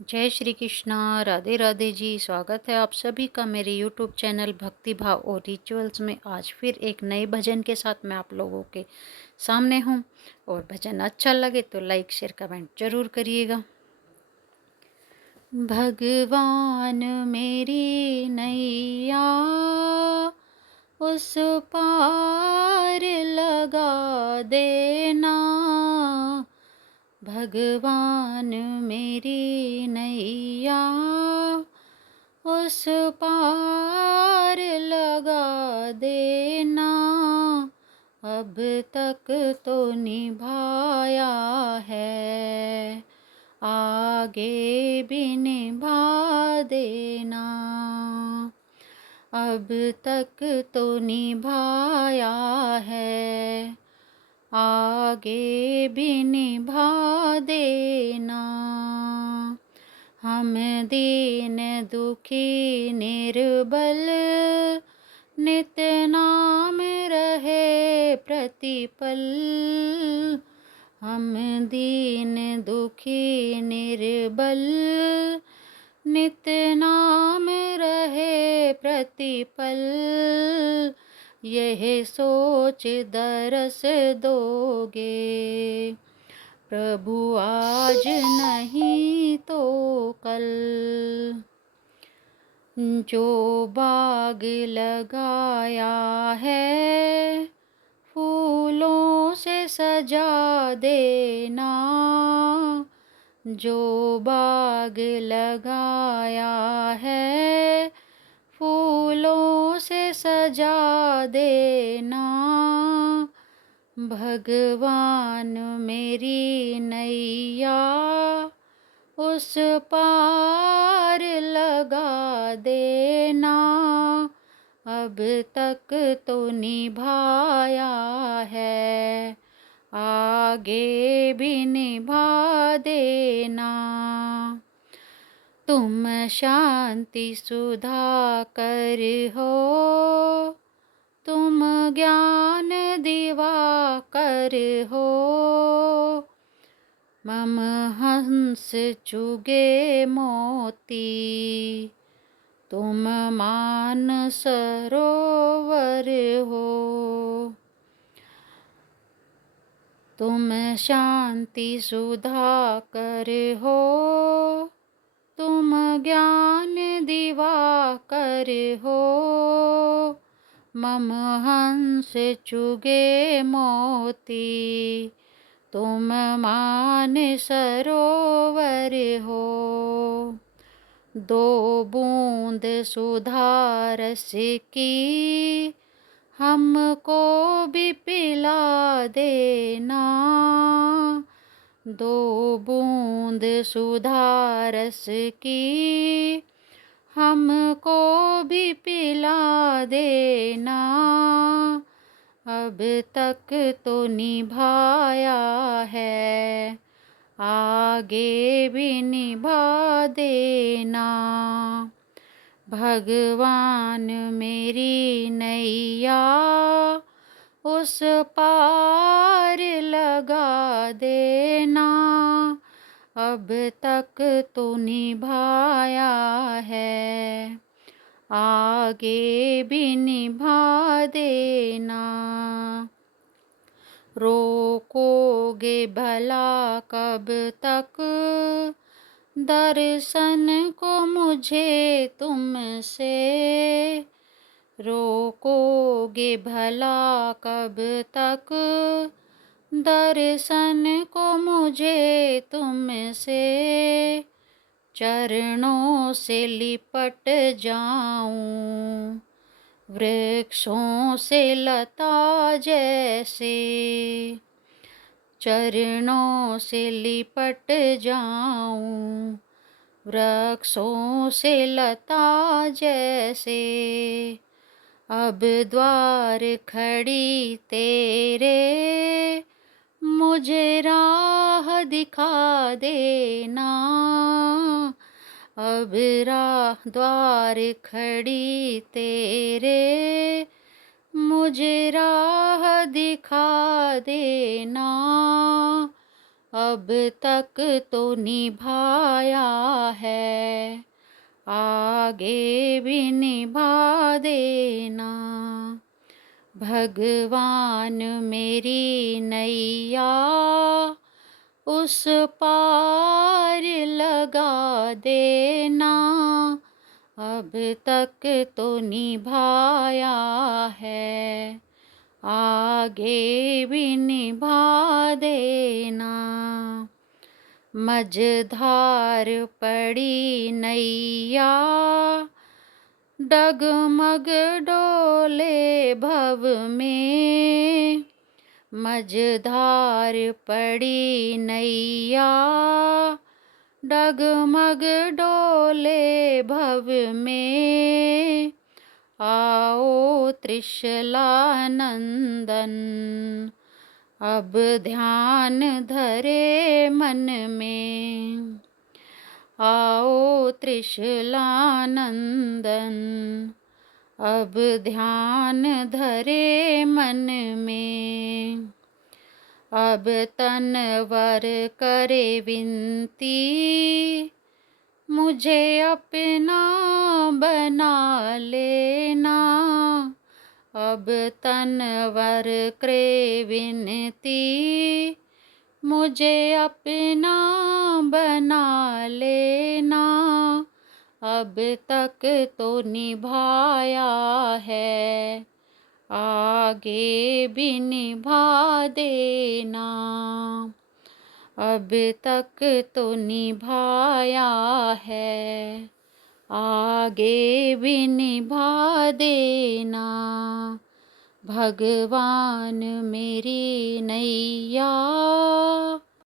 जय श्री कृष्णा, राधे राधे जी। स्वागत है आप सभी का मेरे यूट्यूब चैनल भक्ति भाव और रिचुअल्स में। आज फिर एक नए भजन के साथ मैं आप लोगों के सामने हूँ। और भजन अच्छा लगे तो लाइक शेयर कमेंट जरूर करिएगा। भगवान मेरी नैया उस पार लगा देना। भगवान मेरी नैया उस पार लगा देना। अब तक तो निभाया है, आगे भी निभा देना। अब तक तो निभाया है, आगे भी निभा देना। हम दीन दुखी निर्बल नित नाम रहे प्रतिपल। हम दीन दुखी निर्बल नित नाम रहे प्रतिपल। यह सोच दरस दोगे प्रभु आज नहीं तो कल। जो बाग लगाया है फूलों से सजा देना। जो बाग लगाया है फूलों से सजा देना। भगवान मेरी नैया उस पार लगा देना। अब तक तो निभाया है, आगे भी निभा देना। तुम शांति सुधा कर हो, तुम ज्ञान दिवाकर हो। मम हंस चुगे मोती, तुम मान सरोवर हो। तुम शांति सुधा कर हो, तुम ज्ञान दिवाकर हो। मम हंस चुगे मोती, तुम मान सरोवर हो। दो बूंद सुधा रस की हमको भी पिला देना। दो बूंद सुधा रस की हमको भी पिला देना। अब तक तो निभाया है, आगे भी निभा देना। भगवान मेरी नैया उस पार लगा देना। अब तक तो निभाया है, आगे भी निभा देना। रोकोगे भला कब तक दर्शन को मुझे तुमसे। रोकोगे भला कब तक दर्शन को मुझे तुमसे। चरणों से लिपट जाऊं वृक्षों से लता जैसे। चरणों से लिपट जाऊं वृक्षों से लता जैसे। अब द्वार खड़ी तेरे मुझे राह दिखा देना। अब राह द्वार खड़ी तेरे मुझे राह दिखा देना। अब तक तो निभाया है, आगे भी निभा देना। भगवान मेरी नैया उस पार लगा देना। अब तक तो निभाया है, आगे भी निभा देना। मझधार पड़ी नैया डगमग डोले भव में। मझधार पड़ी नैया डगमग डोले भव में। आओ त्रिशला नंदन अब ध्यान धरे मन में। आओ त्रिशला नंदन अब ध्यान धरे मन में। अब तनवर करे विनती मुझे अपना बना लेना। अब तनवर करे विनती मुझे अपना बना लेना। अब तक तो निभाया है, आगे भी निभा देना। अब तक तो निभाया है, आगे भी निभा देना। भगवान मेरी नैया